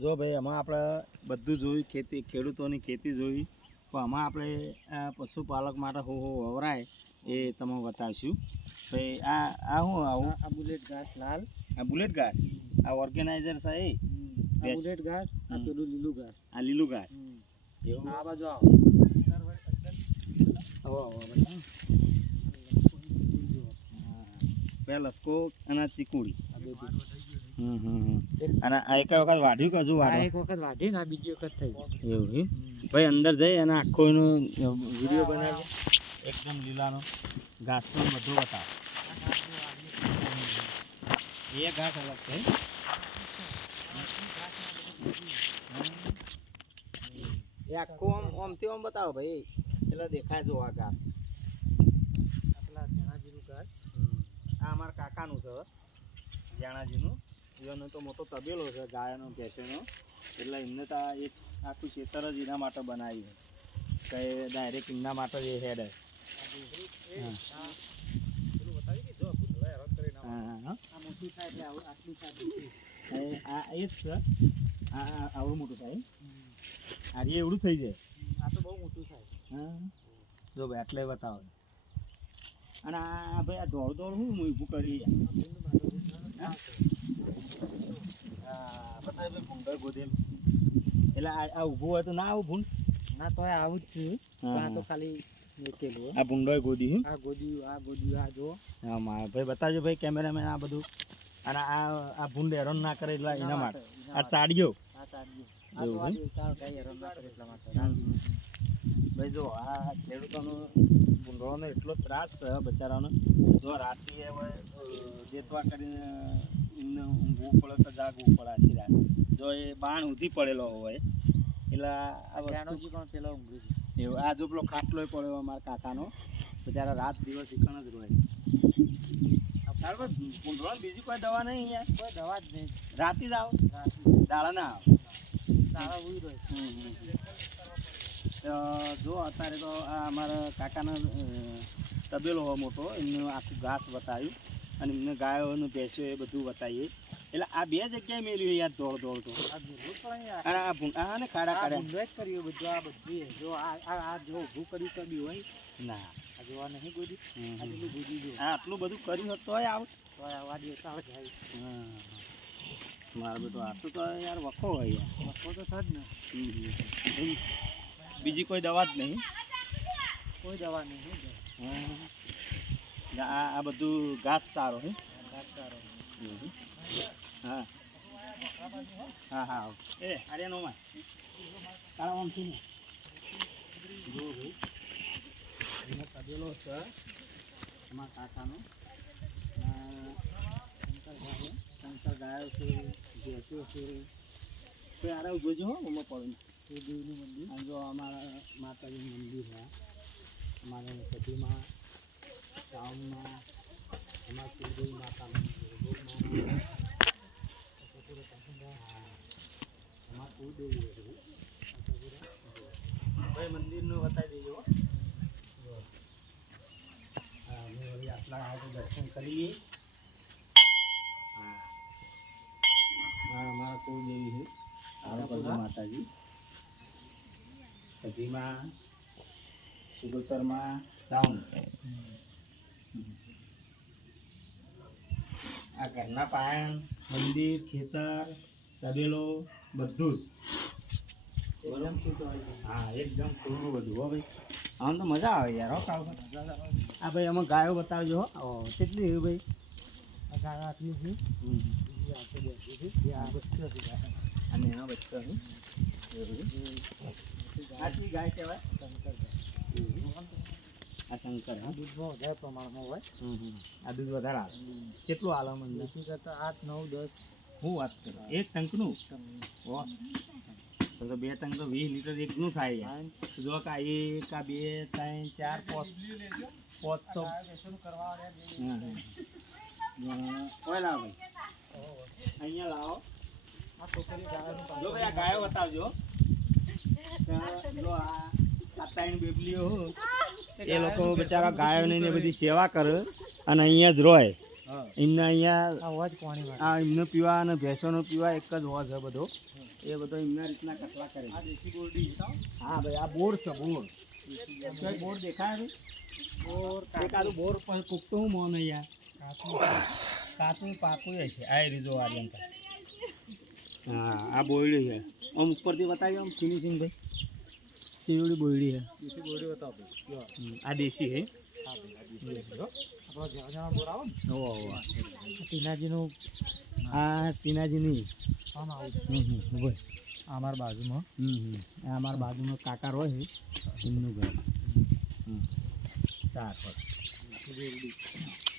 જો ભાઈ આમાં આપણે બધું જોયું, ખેતી ખેડૂતોની ખેતી જોઈ, પણ આમાં આપણે પશુપાલક માટે હો વવરાય એ તમે બતાવશું. ભાઈ આ શું આવું? આ બુલેટ ઘાસ લાલ, આ બુલેટ ઘાસ, આ ઓર્ગેનાઇઝર છે એ? આ બુલેટ ઘાસ, આ પેલું લીલું ઘાસ. આ લીલું ઘાસ એવું? આ બાજુ આવો. પેલા લસકો અને ચીકુડી. અને આ એક વખત વાઢ્યું કે હજુ વાઢવા? એક વખત વાઢી ને બીજી વખત થઈ એવું છે ભાઈ. અંદર જઈ અને આખો એનો વિડીયો બનાવજો, એકદમ લીલાનો ઘાસનો બધું બતાવો. એ ઘાસ અલગ છે. એ આખો આમથી આમ બતાવો ભાઈ, એટલે દેખાય જો આ ઘાસ. આટલા જણાજીનું ઘાસ. આ અમારા કાકાનું છે જાણાજીનું. એનો તો મોટો તબેલો છે ગાયનો ભેંસોનો, એટલે એમને તો એક આખું ખેતર જ એના માટે બનાવ્યું કે ડાયરેક્ટ એમના માટે જ એ હેડ. આ એ જ છે. આ આવડું મોટું થાય, આ એવડું થઈ જાય. આ તો બહુ મોટું થાય. હા જો ભાઈ આટલે બતાવો. અને આ ભાઈ આ દોડ દોડ હું ઊભું કરી ભૂંડર ગોધેલું, એટલે આ ઊભું હોય તો ના આવું ભૂંડ ના તો આવું જ છે, આ તો ખાલી મૂકેલું. આ ભૂંડો ગોદી. આ ગોદિયું, આ ગોદિયું, આ જો. હા મારા ભાઈ બતાવજો ભાઈ કેમેરામેન આ બધું. અને આ ભૂંડ હેરાન ના કરે એટલે એના માટે. આ ચાડીઓ, આ ચાડીઓ, આ તો આ ચાર ગાય હેરાન ના કરે એટલા માટે. ભાઈ જો આ ખેડૂતોનો ભૂંડળોનો એટલો ત્રાસ છે બચારાનો. જો રાતે હવે દેતવા કરીને એમને ઊંઘવું પડે તો જાગવું પડે આખી રાત. જો એ બાણ ઊંધી પડેલો હોય એટલે આ જાણોજી પણ પેલો ઊંઘી છે એવું. આ જો પેલો ખાટલો પડ્યો અમારા કાકાનો, બચારા રાત દિવસ એકણ જ રહે. તારે ભૂંડળો બીજી કોઈ દવા નહીં યાર? કોઈ દવા જ નહીં. રાતે જ આવો, દાડા ના આવો. સારા ઉઈ રહે. જો અત્યારે તો આ અમારા કાકાનો તબેલો હોય મોટો, એમને આખું ઘાસ બતાવ્યું અને એમને ગાયોનું ભેંસો એ બધું બતાવીએ. એટલે આ બે જગ્યાએ મેળ્યું યાર દોડ દોડ તો. અને આ ને ખાડા ખાડા જ કર્યું બધું. આ બધું જો આ જો ઊભું કર્યું હોય ના, આ જોવા નહીં ગોદી. આ પેલું ગોદી જો. આ આટલું બધું કર્યું હોત તોય આવું. તો આ વાડી આવે જાય. મારો બેટો આટલું તો યાર વખો હોય યાર. વખો તો થજ ને. બીજી કોઈ દવા જ નહીં? કોઈ દવા નહીં. આ બધું ઘાસ સારો હે. ઘાસ સારો. હા હા હા. એ અરે નો માં તારા આમ છે ને જો ભાઈ એનો તબેલો છે એમાં કાકાનો. શંકર ગાયો છે, ભેંસો છે. કોઈ આરા જોજો હો મમ્મા પડે. એ દેવનું મંદિર. અને જો અમારા માતાજીનું મંદિર છે અમારા સભીમાં ટાઉનમાં. અમારા કુલદેવી માતાનું ભાઈ મંદિરનું બતાવી દેજો. હા મેં વળી આટલા આવે દર્શન કરી લઈએ. હા અમારા કુલદેવી છે માતાજી. સજીમાં સુગોતરમાં ચાઉન. આ ઘરના પાયણ, મંદિર, ખેતર, તબેલો બધું જ એકદમ શુદ્ધ હોય છે. હા એકદમ ખુલ્લું બધું હો ભાઈ. આમ તો મજા આવે યાર. હો કાવ આ ભાઈ અમે ગાયો બતાવજો હો. કેટલી હોય ભાઈ? આ ગાય આટલી છે. અને એનો બચ્ચો છે. આટલી ગાય કહેવાય શંકર ગાય. આ શંકર દૂધમાં વધારે પ્રમાણમાં હોય. આ દૂધ વધારે આવે. કેટલું આલે મને? કરતા 8, 9, 10. હું વાત કરું એક ટંકનું? તો 2 ટંક તો 20 લીટર એકનું થાય. જો કા 1, 2, 3, 4, 5 તો કોઈ લાવો ભાઈ. અહીંયા લાવો. જો ભાઈ આ ગાયો બતાવજો. જો આ ત્રણ બેબલીઓ એ લોકો બચારા ગાયોની ને બધી સેવા કરે અને અહીંયા જ રોય. એમને અહીંયા આ અવાજ કોની વાત આ એમને પીવા અને ભેંસોનો પીવા એક જ હોવા છે બધો એ બધો એમના રીતના કટલા કરે આ દેશી બોરડી બતાવો હા ભાઈ આ બોર છે બોર બોર દેખાય બોર એકાદું બોર પછી કૂકતો હું મોન યાર કાચું કાચું પાકું છે આ રીજો આર્યન હા આ બોયડી છે આમ ઉપરથી બતાવી આમ ફિનિશિંગ ભાઈ ચીવડી બોયડી છે દેશી બોરડી બતાવો આ દેશી છે હા ભાઈ આ દેશી જો આપણો જણા બોર આવો ને ઓહો ટીનાજીનું આ ટીનાજીની આમ આવું બોલ આ અમારા બાજુમાં આ અમારા બાજુમાં કાકા રહે છે એમનું ઘર ચાર દેશી બોરડી